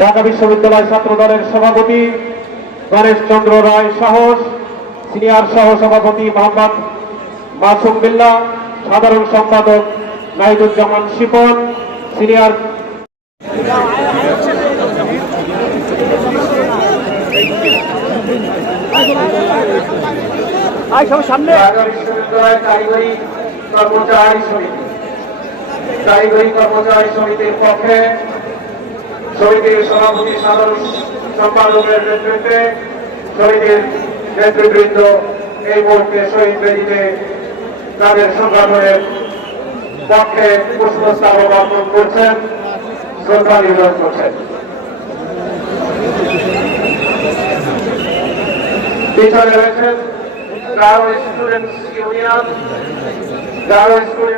ঢাকা বিশ্ববিদ্যালয় ছাত্র দলের সভাপতি গণেশ চন্দ্র রায় সাহস, সিনিয়র সহ সভাপতি মোহাম্মদ মাসুম বিল্লাহ সাধারণ সম্পাদক নাহিদুজ্জামান শিপন, সিনিয়র কারিগরি কর্মচারী সমিতির পক্ষে সমিতির সভাপতি, সাধারণ সম্পাদকের নেতৃত্বে সমিতির নেতৃবৃন্দ এই মুহূর্তে শহীদ বেদিতে তাদের সংগঠনের পক্ষে পুষ্পস্তবক অর্পণ করছেন, শ্রদ্ধা নিবেদন করছেন। পিছনে রয়েছেন Garo students union Garo student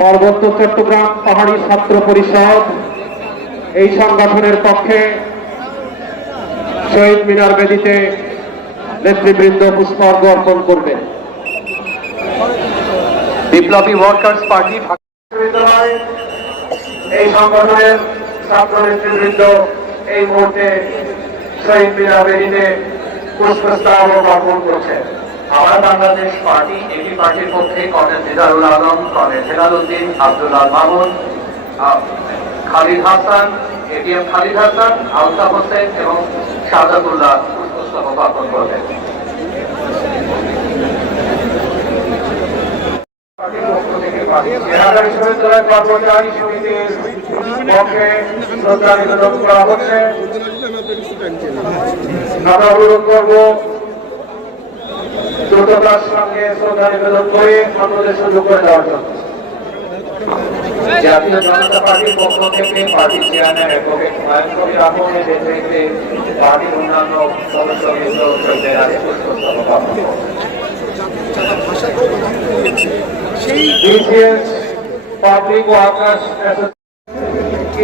পার্বত্য চট্টগ্রাম পাহাড়ি ছাত্র পরিষদ এই সংগঠনের পক্ষে শহীদ মিনার বেদিতে নেতৃবৃন্দ পুষ্পার্ঘ অর্পণ করবেন। বিপ্লবী ওয়ার্কার্স পার্টি এই সংগঠনের ছাত্র নেতৃবৃন্দ এই মুহূর্তে শহীদ মিনার বেদিতে পুষ্পস্তবক অর্পণ করছে আমার বাংলাদেশ পার্টি এবি পার্টির পক্ষে colonel Didarul Alam, colonel Helal Uddin Abdullah Mamun Khalid Hasan ATM Khalid Hasan, Altaf Hossain এবং শাহাদুল্লাহ পুষ্পস্তবক করবেন। বিশ্ববিদ্যালয় কর্মচারী সমিতির পক্ষে শ্রদ্ধা নিবেদন করা হচ্ছে। আমরা অনুরোধ করব দ্রুততার সঙ্গে শ্রদ্ধা নিবেদন করে অন্যদের সুযোগ করে দেওয়ার জন্য। জাতীয় জনতা পার্টির পক্ষ থেকে পার্টির চেয়ারম্যান অ্যাডভোকেট হুমায়ুন কবির আহমেদের নেতৃত্বে পার্টির অন্যান্য সদস্যবৃন্দ শহীদের আগে পুষ্পস্তবক অর্পণ করবেন DCS Public Workers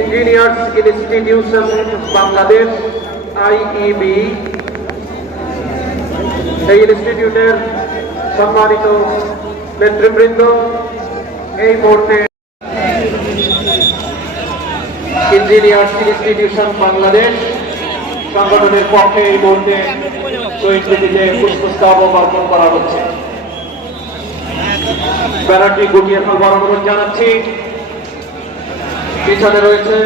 Engineers Institution Bangladesh IEB এই ইনস্টিটিউটের সম্মানিত নেতৃবৃন্দ, এই মুহূর্তে ইঞ্জিনিয়ার্স ইনস্টিটিউশন বাংলাদেশ সংগঠনের পক্ষে এই মুহূর্তে শহীদ স্মৃতিতে পুষ্পস্তবক অর্পণ করা হচ্ছে। ব্যানারটি গুটিয়ে ফেলবার অনুরোধ জানাচ্ছি। পিছনে রয়েছে